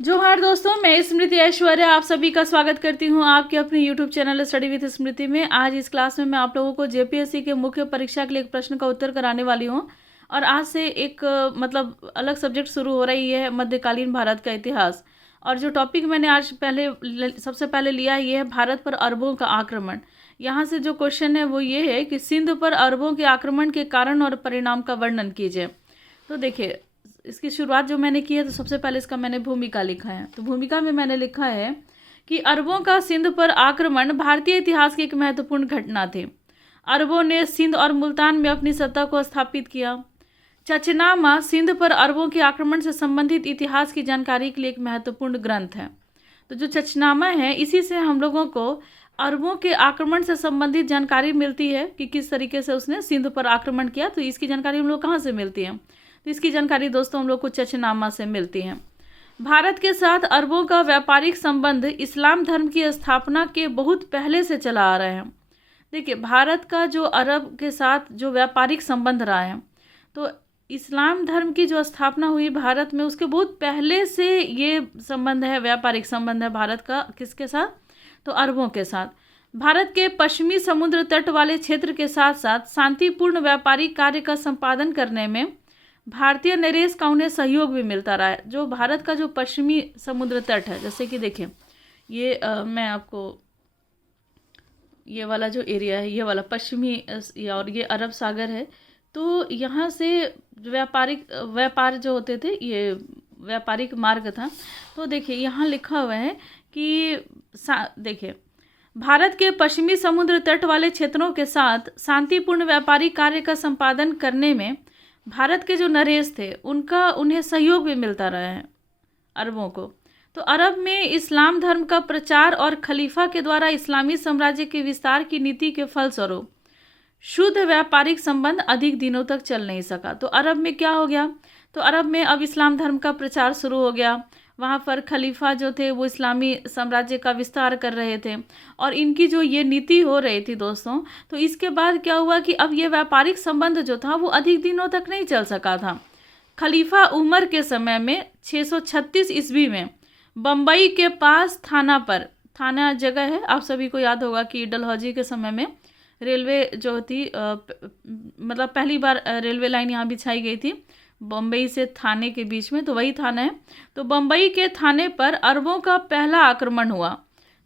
जोहार दोस्तों, मैं स्मृति ऐश्वर्या आप सभी का स्वागत करती हूं आपके अपने यूट्यूब चैनल स्टडी विद स्मृति में। आज इस क्लास में मैं आप लोगों को जेपीएससी के मुख्य परीक्षा के लिए एक प्रश्न का उत्तर कराने वाली हूं। और आज से एक अलग सब्जेक्ट शुरू हो रही है, मध्यकालीन भारत का इतिहास। और जो टॉपिक मैंने आज सबसे पहले लिया है, ये है भारत पर अरबों का आक्रमण। यहाँ से जो क्वेश्चन है वो ये है कि सिंध पर अरबों के आक्रमण के कारण और परिणाम का वर्णन कीजिए। तो देखिए, इसकी शुरुआत जो मैंने की है, तो सबसे पहले इसका मैंने भूमिका लिखा है। तो भूमिका में मैंने लिखा है कि अरबों का सिंध पर आक्रमण भारतीय इतिहास की एक महत्वपूर्ण घटना थी। अरबों ने सिंध और मुल्तान में अपनी सत्ता को स्थापित किया। चचनामा सिंध पर अरबों के आक्रमण से संबंधित इतिहास की जानकारी के लिए एक महत्वपूर्ण ग्रंथ है। तो जो चचनामा है, इसी से हम लोगों को अरबों के आक्रमण से संबंधित जानकारी मिलती है कि किस तरीके से उसने सिंध पर आक्रमण किया। तो इसकी जानकारी हम लोग कहाँ से मिलती है? तो इसकी जानकारी दोस्तों हम लोग को चचनामा से मिलती है। भारत के साथ अरबों का व्यापारिक संबंध इस्लाम धर्म की स्थापना के बहुत पहले से चला आ रहा है। देखिए, भारत का जो अरब के साथ जो व्यापारिक संबंध रहा है, तो इस्लाम धर्म की जो स्थापना हुई भारत में, उसके बहुत पहले से ये संबंध है, व्यापारिक संबंध है भारत का। किसके साथ? तो अरबों के साथ। भारत के पश्चिमी समुद्र तट वाले क्षेत्र के साथ साथ शांतिपूर्ण व्यापारिक कार्य का संपादन करने में भारतीय नरेश का उन्हें सहयोग भी मिलता रहा है। जो भारत का जो पश्चिमी समुद्र तट है, जैसे कि देखिए ये मैं आपको ये वाला जो एरिया है, ये वाला पश्चिमी और ये अरब सागर है। तो यहाँ से व्यापार जो होते थे, ये व्यापारिक मार्ग था। तो देखिए यहाँ लिखा हुआ है कि देखिए, भारत के पश्चिमी समुद्र तट वाले क्षेत्रों के साथ शांतिपूर्ण व्यापारिक कार्य का संपादन करने में भारत के जो नरेश थे, उन्हें सहयोग भी मिलता रहा है अरबों को। तो अरब में इस्लाम धर्म का प्रचार और खलीफा के द्वारा इस्लामी साम्राज्य के विस्तार की नीति के फलस्वरूप शुद्ध व्यापारिक संबंध अधिक दिनों तक चल नहीं सका। तो अरब में क्या हो गया? तो अरब में अब इस्लाम धर्म का प्रचार शुरू हो गया। वहाँ पर खलीफा जो थे वो इस्लामी साम्राज्य का विस्तार कर रहे थे, और इनकी जो ये नीति हो रही थी दोस्तों, तो इसके बाद क्या हुआ कि अब ये व्यापारिक संबंध जो था वो अधिक दिनों तक नहीं चल सका था। खलीफा उमर के समय में 636 ईस्वी में बम्बई के पास थाना जगह है, आप सभी को याद होगा कि डलहौजी के समय में रेलवे जो थी मतलब पहली बार रेलवे लाइन यहाँ बिछाई गई थी बम्बई से थाने के बीच में, तो वही थाना है। तो बम्बई के थाने पर अरबों का पहला आक्रमण हुआ।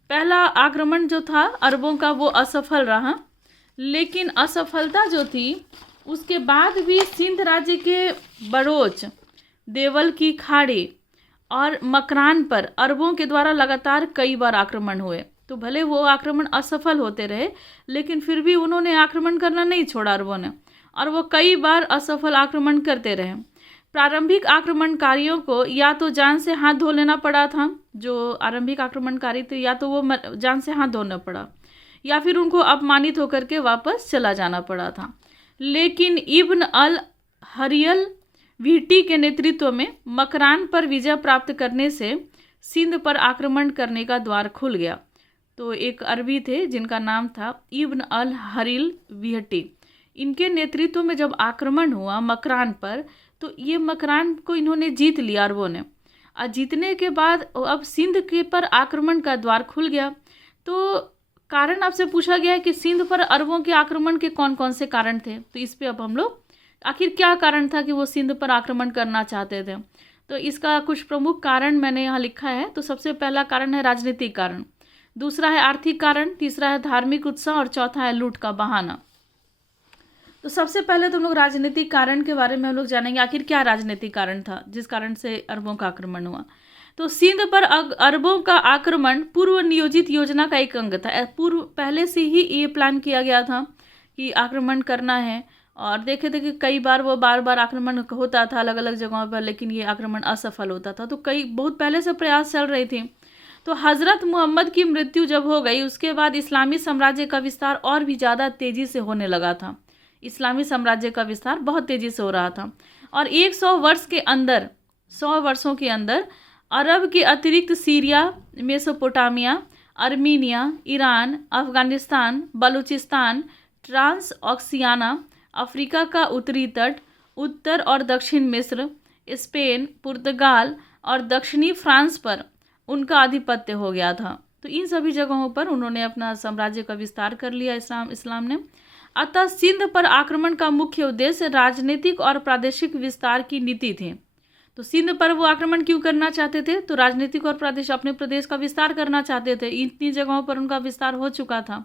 पहला आक्रमण जो था अरबों का, वो असफल रहा। लेकिन असफलता जो थी, उसके बाद भी सिंध राज्य के बड़ोच, देवल की खाड़ी और मकरान पर अरबों के द्वारा लगातार कई बार आक्रमण हुए। तो भले वो आक्रमण असफल होते रहे, लेकिन फिर भी उन्होंने आक्रमण करना नहीं छोड़ा अरबों ने, और वो कई बार असफल आक्रमण करते रहे। प्रारंभिक आक्रमणकारियों को या तो जान से हाथ धो लेना पड़ा था, जो आरंभिक आक्रमणकारी थे, या तो वो जान से हाथ धोना पड़ा, या फिर उनको अपमानित होकर के वापस चला जाना पड़ा था। लेकिन इब्न अल हरियल वीटी के नेतृत्व में मकरान पर विजय प्राप्त करने से सिंध पर आक्रमण करने का द्वार खुल गया। तो एक अरबी थे जिनका नाम था इब्न अल हरिल वीहटी। इनके नेतृत्व में जब आक्रमण हुआ मकरान पर, तो ये मकरान को इन्होंने जीत लिया अरबों ने। और जीतने के बाद अब सिंध के पर आक्रमण का द्वार खुल गया। तो कारण आपसे पूछा गया है कि सिंध पर अरबों के आक्रमण के कौन कौन से कारण थे। तो इस पे अब हम लोग, आखिर क्या कारण था कि वो सिंध पर आक्रमण करना चाहते थे, तो इसका कुछ प्रमुख कारण मैंने यहाँ लिखा है। तो सबसे पहला कारण है राजनीतिक कारण, दूसरा है आर्थिक कारण, तीसरा है धार्मिक उत्साह, और चौथा है लूट का बहाना। तो सबसे पहले तो हम लोग राजनीतिक कारण के बारे में हम लोग जानेंगे, आखिर क्या राजनीतिक कारण था जिस कारण से अरबों का आक्रमण हुआ। तो सिंध पर अरबों का आक्रमण पूर्व नियोजित योजना का एक अंग था। पहले से ही ये प्लान किया गया था कि आक्रमण करना है, और देखे थे कि कई बार आक्रमण होता था अलग अलग जगहों पर, लेकिन ये आक्रमण असफल होता था। तो बहुत पहले से प्रयास चल रही थी। तो हज़रत मोहम्मद की मृत्यु जब हो गई, उसके बाद इस्लामी साम्राज्य का विस्तार और भी ज़्यादा तेज़ी से होने लगा था। इस्लामी साम्राज्य का विस्तार बहुत तेज़ी से हो रहा था, और 100 वर्षों के अंदर अरब के अतिरिक्त Syria, Mesopotamia, Armenia, Iran, Afghanistan, Baluchistan, Transoxiana, Africa का उत्तरी तट, उत्तर और दक्षिण मिस्र, स्पेन, पुर्तगाल और दक्षिणी फ्रांस पर उनका आधिपत्य हो गया था। तो इन सभी जगहों पर उन्होंने अपना साम्राज्य का विस्तार कर लिया इस्लाम ने। अतः सिंध पर आक्रमण का मुख्य उद्देश्य राजनीतिक और प्रादेशिक विस्तार की नीति थी। तो सिंध पर वो आक्रमण क्यों करना चाहते थे? तो राजनीतिक और प्रादेशिक अपने प्रदेश का विस्तार करना चाहते थे। इतनी जगहों पर उनका विस्तार हो चुका था।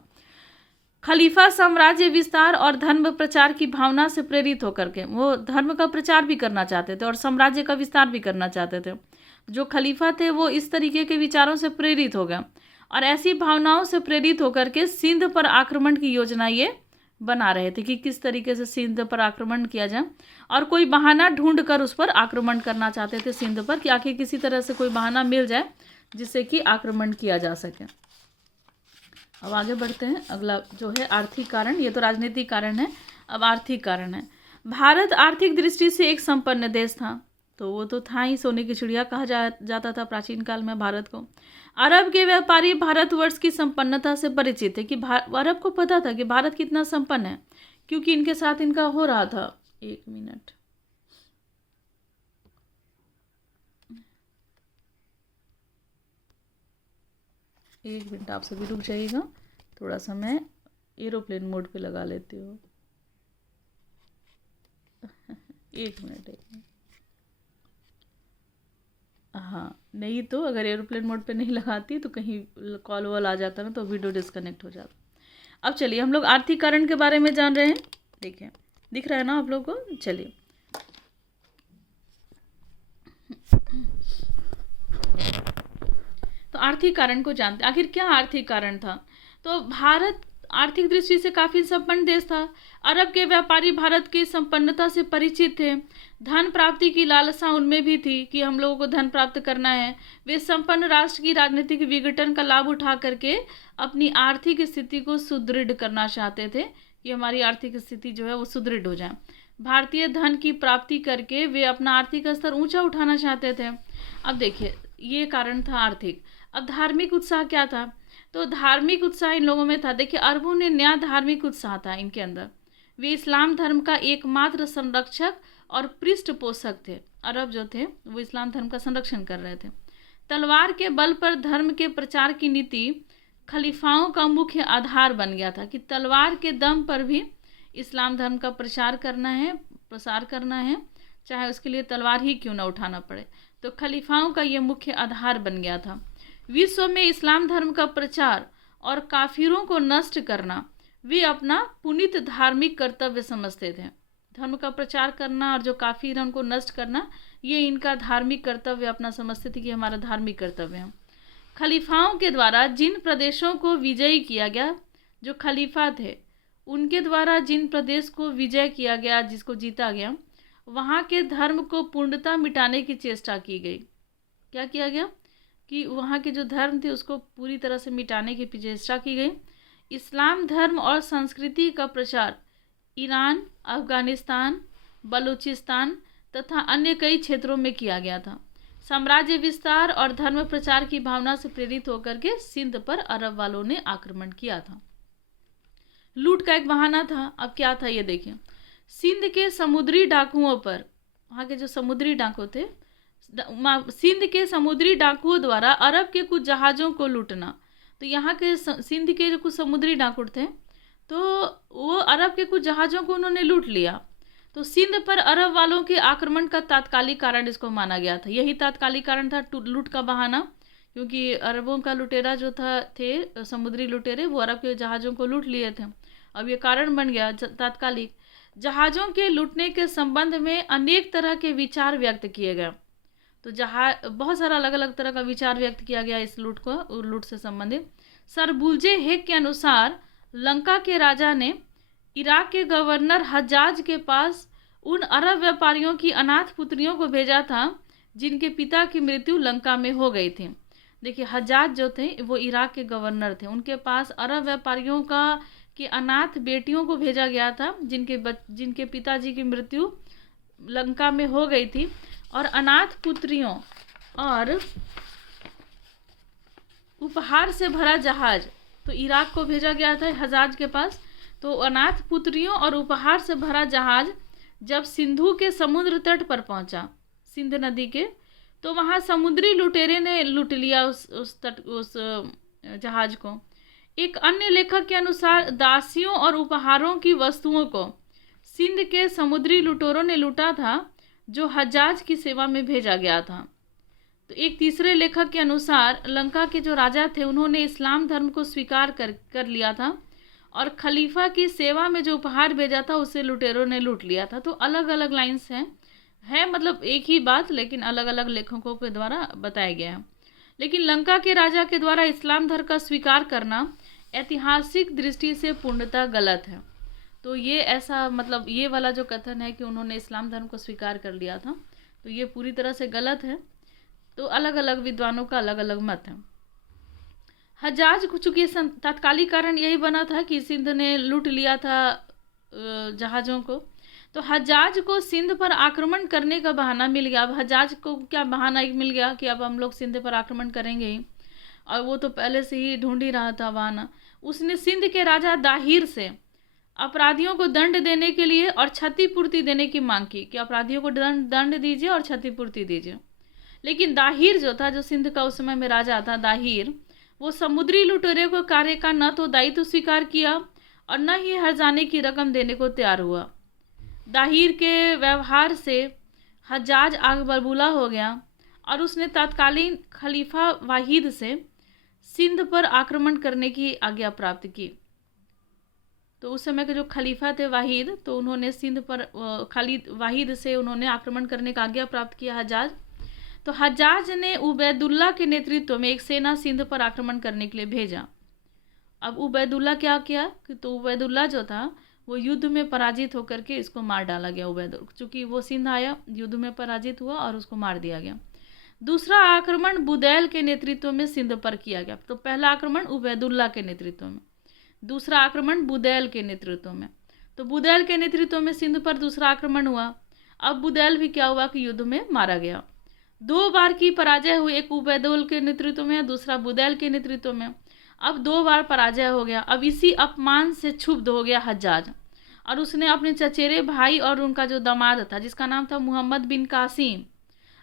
खलीफा साम्राज्य विस्तार और धर्म प्रचार की भावना से प्रेरित होकर के वो धर्म का प्रचार भी करना चाहते थे और साम्राज्य का विस्तार भी करना चाहते थे। जो खलीफा थे वो इस तरीके के विचारों से प्रेरित हो गए और ऐसी भावनाओं से प्रेरित होकर के सिंध पर आक्रमण की योजना ये बना रहे थे कि किस तरीके से सिंध पर आक्रमण किया जाए, और कोई बहाना ढूंढ कर उस पर आक्रमण करना चाहते थे सिंध पर, कि आखिर किसी तरह से कोई बहाना मिल जाए जिससे कि आक्रमण किया जा सके। अब आगे बढ़ते हैं। अगला जो है आर्थिक कारण, ये तो राजनीतिक कारण है, अब आर्थिक कारण है। भारत आर्थिक दृष्टि से एक संपन्न देश था, तो वो तो था ही, सोने की चिड़िया कहा जाता था प्राचीन काल में भारत को। अरब के व्यापारी भारतवर्ष की संपन्नता से परिचित थे कि अरब को पता था कि भारत कितना संपन्न है, क्योंकि इनके साथ इनका हो रहा था। एक मिनट, आप सभी रुक जाइएगा, थोड़ा सा मैं एरोप्लेन मोड पे लगा लेती हूँ। एक मिनट। हाँ, नहीं तो अगर एरोप्लेन मोड पे नहीं लगाती तो कहीं कॉल वॉल आ जाता ना तो वीडियो डिस्कनेक्ट हो जाता। अब चलिए, हम लोग आर्थिक कारण के बारे में जान रहे हैं। देखिए, दिख रहा है ना आप लोग को? चलिए, तो आर्थिक कारण को जानते। आखिर क्या आर्थिक कारण था? तो भारत आर्थिक दृष्टि से काफी संपन्न देश था। अरब के व्यापारी भारत की संपन्नता से परिचित थे। धन प्राप्ति की लालसा उनमें भी थी कि हम लोगों को धन प्राप्त करना है। वे संपन्न राष्ट्र की राजनीतिक विघटन का लाभ उठा करके अपनी आर्थिक स्थिति को सुदृढ़ करना चाहते थे कि हमारी आर्थिक स्थिति जो है वो सुदृढ़ हो जाए। भारतीय धन की प्राप्ति करके वे अपना आर्थिक स्तर ऊंचा उठाना चाहते थे। अब देखिए, ये कारण था आर्थिक। अब धार्मिक उत्साह क्या था? तो धार्मिक उत्साह इन लोगों में था। देखिए, अरबों ने नया धार्मिक उत्साह था इनके अंदर। वे इस्लाम धर्म का एकमात्र संरक्षक और पृष्ठपोषक थे। अरब जो थे वो इस्लाम धर्म का संरक्षण कर रहे थे। तलवार के बल पर धर्म के प्रचार की नीति खलीफाओं का मुख्य आधार बन गया था कि तलवार के दम पर भी इस्लाम धर्म का प्रसार करना है, चाहे उसके लिए तलवार ही क्यों ना उठाना पड़े। तो खलीफाओं का ये मुख्य आधार बन गया था। विश्व में इस्लाम धर्म का प्रचार और काफिरों को नष्ट करना वे अपना पुनीत धार्मिक कर्तव्य समझते थे। धर्म का प्रचार करना और जो काफिर है उनको नष्ट करना, ये इनका धार्मिक कर्तव्य अपना समझते थे कि हमारा धार्मिक कर्तव्य है। खलीफाओं के द्वारा जिन प्रदेशों को विजयी किया गया, जो खलीफा थे उनके द्वारा जिन प्रदेश को विजय किया गया, जिसको जीता गया, वहाँ के धर्म को पूर्णतः मिटाने की चेष्टा की गई। क्या किया गया? कि वहाँ के जो धर्म थे उसको पूरी तरह से मिटाने की चेष्टा की गई। इस्लाम धर्म और संस्कृति का प्रचार ईरान, अफगानिस्तान, बलूचिस्तान तथा अन्य कई क्षेत्रों में किया गया था। साम्राज्य विस्तार और धर्म प्रचार की भावना से प्रेरित होकर के सिंध पर अरब वालों ने आक्रमण किया था। लूट का एक बहाना था। अब क्या था ये देखिए, सिंध के समुद्री डाकुओं पर, वहाँ के जो समुद्री डाकू थे, सिंध के समुद्री डाकुओं द्वारा अरब के कुछ जहाज़ों को लूटना। तो यहाँ के सिंध के जो कुछ समुद्री डाकू थे तो वो अरब के कुछ जहाज़ों को उन्होंने लूट लिया। तो सिंध पर अरब वालों के आक्रमण का तात्कालिक कारण इसको माना गया था। यही तात्कालिक कारण था लूट का बहाना, क्योंकि अरबों का लुटेरा जो थे समुद्री लुटेरे, वो अरब के जहाज़ों को लूट लिए थे। अब ये कारण बन गया तात्कालिक। जहाज़ों के लूटने के संबंध में अनेक तरह के विचार व्यक्त किए गए। तो बहुत सारा अलग अलग तरह का विचार व्यक्त किया गया इस लूट से संबंधित। सर बुल्जे हेक के अनुसार लंका के राजा ने इराक के गवर्नर हज्जाज के पास उन अरब व्यापारियों की अनाथ पुत्रियों को भेजा था जिनके पिता की मृत्यु लंका में हो गई थी। देखिए, हज्जाज जो थे वो इराक के गवर्नर थे, उनके पास अरब व्यापारियों की अनाथ बेटियों को भेजा गया था जिनके पिताजी की मृत्यु लंका में हो गई थी। और अनाथ पुत्रियों और उपहार से भरा जहाज तो इराक को भेजा गया था हज्जाज के पास। तो अनाथ पुत्रियों और उपहार से भरा जहाज जब सिंधु के समुद्र तट पर पहुंचा, सिंध नदी के तो वहाँ समुद्री लुटेरे ने लूट लिया उस जहाज को। एक अन्य लेखक के अनुसार दासियों और उपहारों की वस्तुओं को सिंध के समुद्री लुटेरों ने लूटा था, जो हज्जाज की सेवा में भेजा गया था। तो एक तीसरे लेखक के अनुसार लंका के जो राजा थे उन्होंने इस्लाम धर्म को स्वीकार कर लिया था और खलीफा की सेवा में जो उपहार भेजा था उसे लुटेरों ने लूट लिया था। तो अलग अलग लाइन्स हैं, मतलब एक ही बात लेकिन अलग अलग लेखकों के द्वारा बताया गया है। लेकिन लंका के राजा के द्वारा इस्लाम धर्म का स्वीकार करना ऐतिहासिक दृष्टि से पूर्णतः गलत है। तो ये ऐसा ये वाला जो कथन है कि उन्होंने इस्लाम धर्म को स्वीकार कर लिया था, तो ये पूरी तरह से गलत है। तो अलग अलग विद्वानों का अलग अलग मत है। हज्जाज चूंकि तात्कालिक कारण यही बना था कि सिंध ने लूट लिया था जहाज़ों को, तो हज्जाज को सिंध पर आक्रमण करने का बहाना मिल गया। अब हज्जाज को क्या बहाना मिल गया कि अब हम लोग सिंध पर आक्रमण करेंगे ही, और वो तो पहले से ही ढूंढ ही रहा था बहाना। उसने सिंध के राजा दाहिर से अपराधियों को दंड देने के लिए और क्षतिपूर्ति देने की मांग की कि अपराधियों को दंड दीजिए और क्षतिपूर्ति दीजिए। लेकिन दाहिर जो था, जो सिंध का उस समय में राजा था दाहिर, वो समुद्री लुटेरे को कार्य का न तो दायित्व स्वीकार किया और न ही हर्जाने की रकम देने को तैयार हुआ। दाहिर के व्यवहार से हज्जाज आग बबूला हो गया और उसने तत्कालीन खलीफा वाहिद से सिंध पर आक्रमण करने की आज्ञा प्राप्त की। तो उस समय के जो खलीफा थे वाहिद, तो उन्होंने सिंध पर वाहिद से उन्होंने आक्रमण करने का आज्ञा प्राप्त किया हज्जाज। तो हज्जाज ने उबैदुल्ला के नेतृत्व में एक सेना सिंध पर आक्रमण करने के लिए भेजा। अब उबैदुल्ला क्या किया कि तो उबैदुल्ला जो था वो युद्ध में पराजित होकर के इसको मार डाला गया। उबैदुल्ला चूंकि वो सिंध आया, युद्ध में पराजित हुआ और उसको मार दिया गया। दूसरा आक्रमण बुदैल के नेतृत्व में सिंध पर किया गया। तो पहला आक्रमण उबैदुल्ला के नेतृत्व में, दूसरा आक्रमण बुदैल के नेतृत्व में। तो बुदैल के नेतृत्व में सिंध पर दूसरा आक्रमण हुआ। अब बुदैल भी क्या हुआ कि युद्ध में मारा गया। 2 बार की पराजय हुई, एक उबैदुल के नेतृत्व में, दूसरा बुदैल के नेतृत्व में। अब 2 बार पराजय हो गया। अब इसी अपमान से क्षुब्ध हो गया हज्जाज और उसने अपने चचेरे भाई और उनका जो दामाद था जिसका नाम था मुहम्मद बिन कासिम,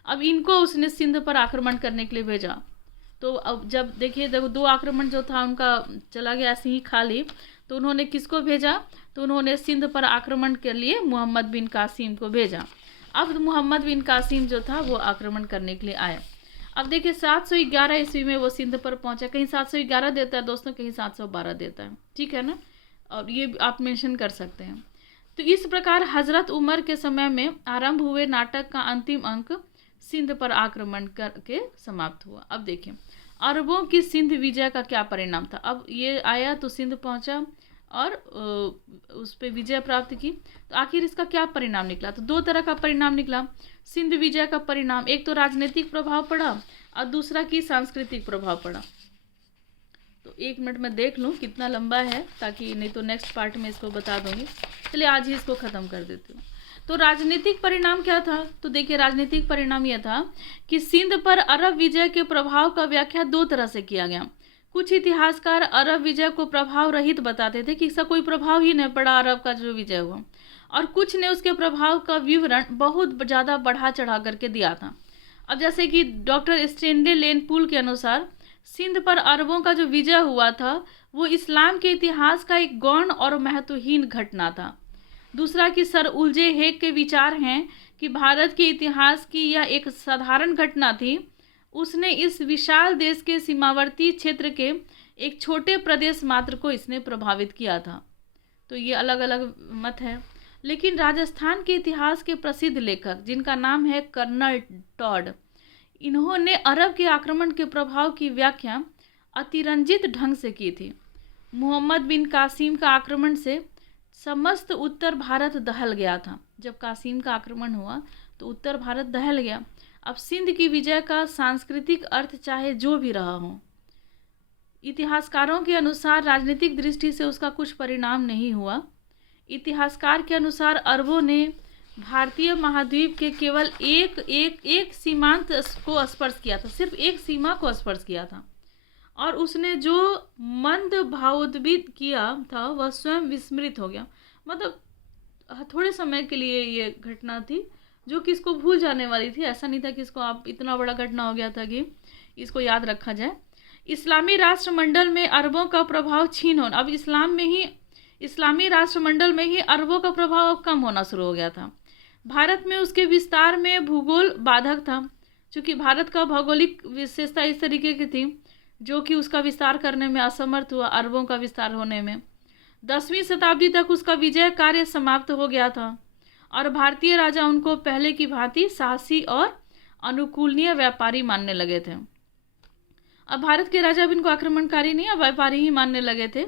अब इनको उसने सिंध पर आक्रमण करने के लिए भेजा। तो अब जब देखिए 2 आक्रमण जो था उनका चला गया ऐसे ही खाली, तो उन्होंने किसको भेजा, तो उन्होंने सिंध पर आक्रमण के लिए मुहम्मद बिन कासिम को भेजा। अब मुहम्मद बिन कासिम जो था वो आक्रमण करने के लिए आया। अब देखिए 711 ईस्वी में वो सिंध पर पहुंचा। कहीं 711 देता है दोस्तों, कहीं 712 देता है, ठीक है ना, और ये आप मेंशन कर सकते हैं। तो इस प्रकार हजरत उमर के समय में आरंभ हुए नाटक का अंतिम अंक सिंध पर आक्रमण करके समाप्त हुआ। अब देखिए अरबों की सिंध विजय का क्या परिणाम था। अब ये आया तो सिंध पहुंचा और उस पर विजय प्राप्त की, तो आखिर इसका क्या परिणाम निकला। तो 2 तरह का परिणाम निकला सिंध विजय का परिणाम। एक तो राजनीतिक प्रभाव पड़ा और दूसरा की सांस्कृतिक प्रभाव पड़ा। तो 1 मिनट में देख लूँ कितना लंबा है, ताकि नहीं तो नेक्स्ट पार्ट में इसको बता दूंगी। चलिए आज ही इसको ख़त्म कर देती हूँ। तो राजनीतिक परिणाम क्या था, तो देखिए राजनीतिक परिणाम यह था कि सिंध पर अरब विजय के प्रभाव का व्याख्या 2 तरह से किया गया। कुछ इतिहासकार अरब विजय को प्रभाव रहित बताते थे कि इसका कोई प्रभाव ही नहीं पड़ा अरब का जो विजय हुआ, और कुछ ने उसके प्रभाव का विवरण बहुत ज़्यादा बढ़ा चढ़ा करके दिया था। अब जैसे कि डॉक्टर स्टैनले लेनपूल के अनुसार सिंध पर अरबों का जो विजय हुआ था वो इस्लाम के इतिहास का एक गौण और महत्वहीन घटना था। दूसरा कि सर उलजे हेग के विचार हैं कि भारत के इतिहास की यह एक साधारण घटना थी। उसने इस विशाल देश के सीमावर्ती क्षेत्र के एक छोटे प्रदेश मात्र को इसने प्रभावित किया था। तो ये अलग अलग मत है। लेकिन राजस्थान के इतिहास के प्रसिद्ध लेखक जिनका नाम है कर्नल टॉड, इन्होंने अरब के आक्रमण के प्रभाव की व्याख्या अतिरंजित ढंग से की थी। मुहम्मद बिन कासिम का आक्रमण से समस्त उत्तर भारत दहल गया था। जब कासिम का आक्रमण हुआ तो उत्तर भारत दहल गया। अब सिंध की विजय का सांस्कृतिक अर्थ चाहे जो भी रहा हो, इतिहासकारों के अनुसार राजनीतिक दृष्टि से उसका कुछ परिणाम नहीं हुआ। इतिहासकार के अनुसार अरबों ने भारतीय महाद्वीप के केवल एक सीमांत को स्पर्श किया था, सिर्फ एक सीमा को स्पर्श किया था, और उसने जो मंद भावोद्भिद किया था वह स्वयं विस्मृत हो गया। मतलब थोड़े समय के लिए ये घटना थी, जो कि इसको भूल जाने वाली थी। ऐसा नहीं था कि इसको आप इतना बड़ा घटना हो गया था कि इसको याद रखा जाए। इस्लामी राष्ट्रमंडल में अरबों का प्रभाव क्षीण होना, अब इस्लामी राष्ट्रमंडल में ही अरबों का प्रभाव अब कम होना शुरू हो गया था। भारत में उसके विस्तार में भूगोल बाधक था, क्योंकि भारत का भौगोलिक विशेषता इस तरीके की थी जो कि उसका विस्तार करने में असमर्थ हुआ, अरबों का विस्तार होने में। 10वीं शताब्दी तक उसका विजय कार्य समाप्त हो गया था और भारतीय राजा उनको पहले की भांति साहसी और अनुकूलनीय व्यापारी मानने लगे थे। अब भारत के राजा भी इनको आक्रमणकारी नहीं, अब व्यापारी ही मानने लगे थे।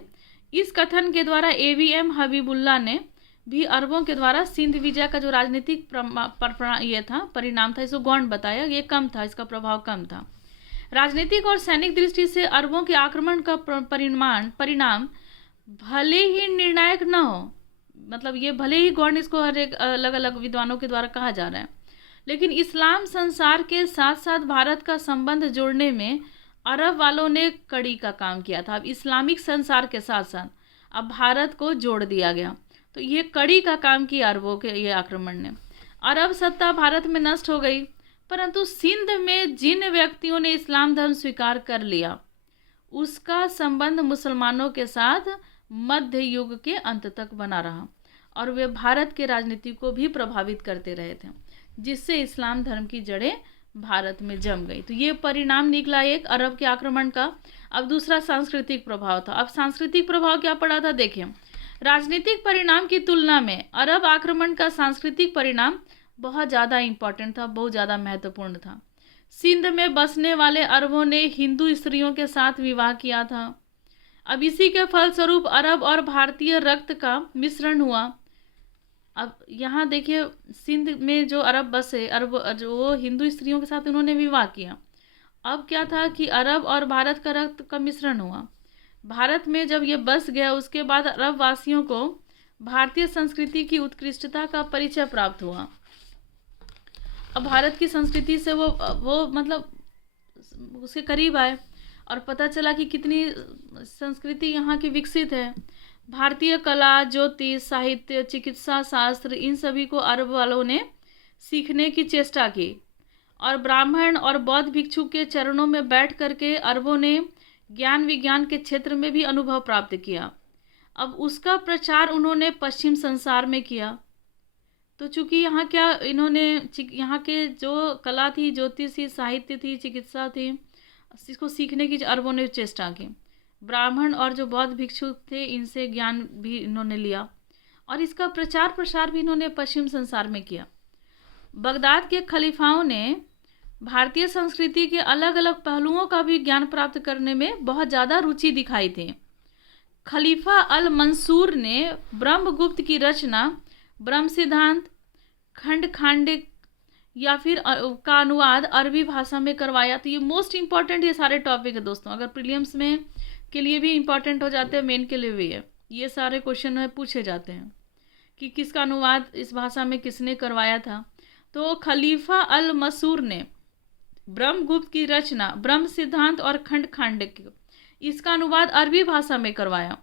इस कथन के द्वारा एवीएम हबीबुल्ला ने भी अरबों के द्वारा सिंध विजय का जो राजनीतिक परिणाम था, इसको गौण बताया। ये कम था, इसका प्रभाव कम था। राजनीतिक और सैनिक दृष्टि से अरबों के आक्रमण का परिणाम भले ही निर्णायक न हो, मतलब ये भले ही गौण, इसको हर एक अलग अलग विद्वानों के द्वारा कहा जा रहा है, लेकिन इस्लाम संसार के साथ साथ भारत का संबंध जोड़ने में अरब वालों ने कड़ी का काम किया था। अब इस्लामिक संसार के साथ साथ अब भारत को जोड़ दिया गया, तो ये कड़ी का काम किया अरबों के ये आक्रमण ने। अरब सत्ता भारत में नष्ट हो गई, परंतु सिंध में जिन व्यक्तियों ने इस्लाम धर्म स्वीकार कर लिया उसका संबंध मुसलमानों के साथ मध्य युग के अंत तक बना रहा और वे भारत के राजनीति को भी प्रभावित करते रहे थे, जिससे इस्लाम धर्म की जड़ें भारत में जम गई। तो ये परिणाम निकला एक अरब के आक्रमण का। अब दूसरा सांस्कृतिक प्रभाव था। अब सांस्कृतिक प्रभाव क्या पड़ा था, देखिए। राजनीतिक परिणाम की तुलना में अरब आक्रमण का सांस्कृतिक परिणाम बहुत ज़्यादा इम्पोर्टेंट था, बहुत ज़्यादा महत्वपूर्ण था। सिंध में बसने वाले अरबों ने हिंदू स्त्रियों के साथ विवाह किया था। अब इसी के फलस्वरूप अरब और भारतीय रक्त का मिश्रण हुआ। अब यहाँ देखिए, सिंध में जो अरब बसे, अरब जो वो हिंदू स्त्रियों के साथ उन्होंने विवाह किया। अब क्या था कि अरब और भारत का रक्त का मिश्रण हुआ। भारत में जब ये बस गया, उसके बाद अरब वासियों को भारतीय संस्कृति की उत्कृष्टता का परिचय प्राप्त हुआ। अब भारत की संस्कृति से वो मतलब उसके करीब आए और पता चला कि कितनी संस्कृति यहाँ की विकसित है। भारतीय कला, ज्योतिष, साहित्य, चिकित्सा शास्त्र, इन सभी को अरब वालों ने सीखने की चेष्टा की और ब्राह्मण और बौद्ध भिक्षु के चरणों में बैठ करके अरबों ने ज्ञान विज्ञान के क्षेत्र में भी अनुभव प्राप्त किया। अब उसका प्रचार उन्होंने पश्चिम संसार में किया। तो चूंकि यहाँ क्या इन्होंने यहाँ के जो कला थी, ज्योतिष थी, साहित्य थी, चिकित्सा थी, इसको सीखने की अरबों ने चेष्टा की। ब्राह्मण और जो बौद्ध भिक्षु थे, इनसे ज्ञान भी इन्होंने लिया और इसका प्रचार प्रसार भी इन्होंने पश्चिम संसार में किया। बगदाद के खलीफाओं ने भारतीय संस्कृति के अलग अलग पहलुओं का भी ज्ञान प्राप्त करने में बहुत ज़्यादा रुचि दिखाई थी। खलीफा अल मंसूर ने ब्रह्मगुप्त की रचना ब्रह्म सिद्धांत, खंड खांडिक या फिर का अनुवाद अरबी भाषा में करवाया। तो ये मोस्ट इंपॉर्टेंट ये सारे टॉपिक है दोस्तों, अगर प्रीलिम्स में के लिए भी इंपॉर्टेंट हो जाते हैं, मेन के लिए भी है। ये सारे क्वेश्चन में पूछे जाते हैं कि किसका अनुवाद इस भाषा में किसने करवाया था। तो खलीफा अल मंसूर ने ब्रह्मगुप्त की रचना ब्रह्म सिद्धांत और खंड खांडिक, इसका अनुवाद अरबी भाषा में करवाया।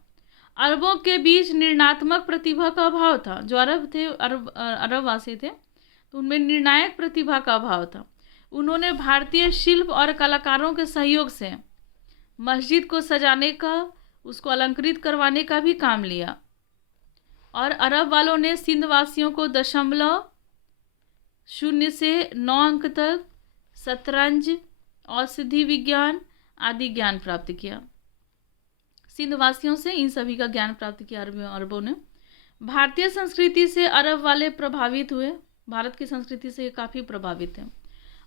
अरबों के बीच निर्णात्मक प्रतिभा का अभाव था। जो अरब थे, अरब वासी थे, तो उनमें निर्णायक प्रतिभा का अभाव था। उन्होंने भारतीय शिल्प और कलाकारों के सहयोग से मस्जिद को सजाने का, उसको अलंकृत करवाने का भी काम लिया और अरब वालों ने सिंध वासियों को 0.0 से 9 अंक तक शतरंज, औषधि विज्ञान आदि ज्ञान प्राप्त किया। सिंध वासियों से इन सभी का ज्ञान प्राप्त किया अरबों ने। भारतीय संस्कृति से अरब वाले प्रभावित हुए, भारत की संस्कृति से काफ़ी प्रभावित हैं।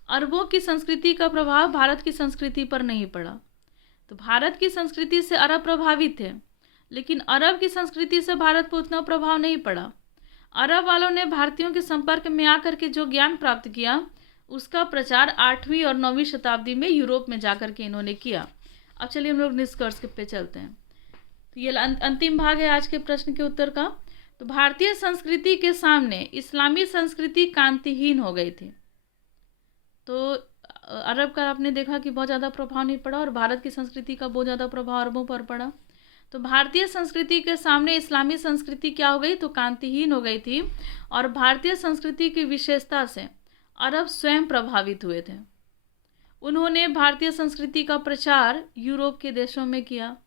अरबों की संस्कृति का प्रभाव भारत की संस्कृति पर नहीं पड़ा। तो भारत की संस्कृति से अरब प्रभावित थे, लेकिन अरब की संस्कृति से भारत पर उतना प्रभाव नहीं पड़ा। अरब वालों ने भारतीयों के संपर्क में आकर के जो ज्ञान प्राप्त किया, उसका प्रचार 8वीं और 9वीं शताब्दी में यूरोप में जाकर के इन्होंने किया। अब चलिए हम लोग निष्कर्ष पे चलते हैं। तो ये अंतिम भाग है आज के प्रश्न के उत्तर का। तो भारतीय संस्कृति के सामने इस्लामी संस्कृति कांतिहीन हो गई थी। तो अरब का आपने देखा कि बहुत ज़्यादा प्रभाव नहीं पड़ा और भारत की संस्कृति का बहुत ज़्यादा प्रभाव अरबों पर पड़ा। तो भारतीय संस्कृति के सामने इस्लामी संस्कृति क्या हो गई, तो कांतिहीन हो गई थी। और भारतीय संस्कृति की विशेषता से अरब स्वयं प्रभावित हुए थे। उन्होंने भारतीय संस्कृति का प्रचार यूरोप के देशों में किया।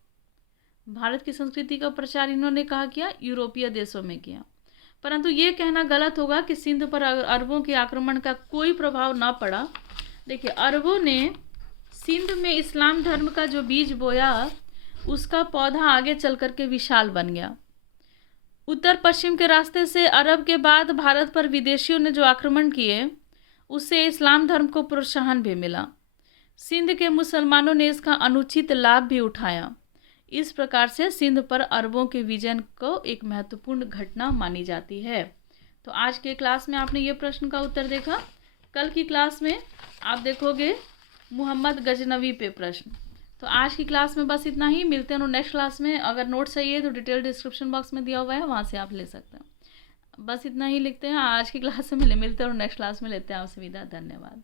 भारत की संस्कृति का प्रचार इन्होंने कहाँ किया, यूरोपीय देशों में किया। परंतु ये कहना गलत होगा कि सिंध पर अरबों के आक्रमण का कोई प्रभाव ना पड़ा। देखिए, अरबों ने सिंध में इस्लाम धर्म का जो बीज बोया, उसका पौधा आगे चल करके विशाल बन गया। उत्तर पश्चिम के रास्ते से अरब के बाद भारत पर विदेशियों ने जो आक्रमण किए, उससे इस्लाम धर्म को प्रोत्साहन भी मिला। सिंध के मुसलमानों ने इसका अनुचित लाभ भी उठाया। इस प्रकार से सिंध पर अरबों के विजय को एक महत्वपूर्ण घटना मानी जाती है। तो आज के क्लास में आपने ये प्रश्न का उत्तर देखा। कल की क्लास में आप देखोगे मोहम्मद गजनवी पे प्रश्न। तो आज की क्लास में बस इतना ही। मिलते हैं नेक्स्ट क्लास में। अगर नोट चाहिए तो डिटेल डिस्क्रिप्शन बॉक्स में दिया हुआ है, वहाँ से आप ले सकते हैं। बस इतना ही लिखते हैं। आज की क्लास में मिलते हैं और नेक्स्ट क्लास में लेते हैं आपसे विदा। धन्यवाद।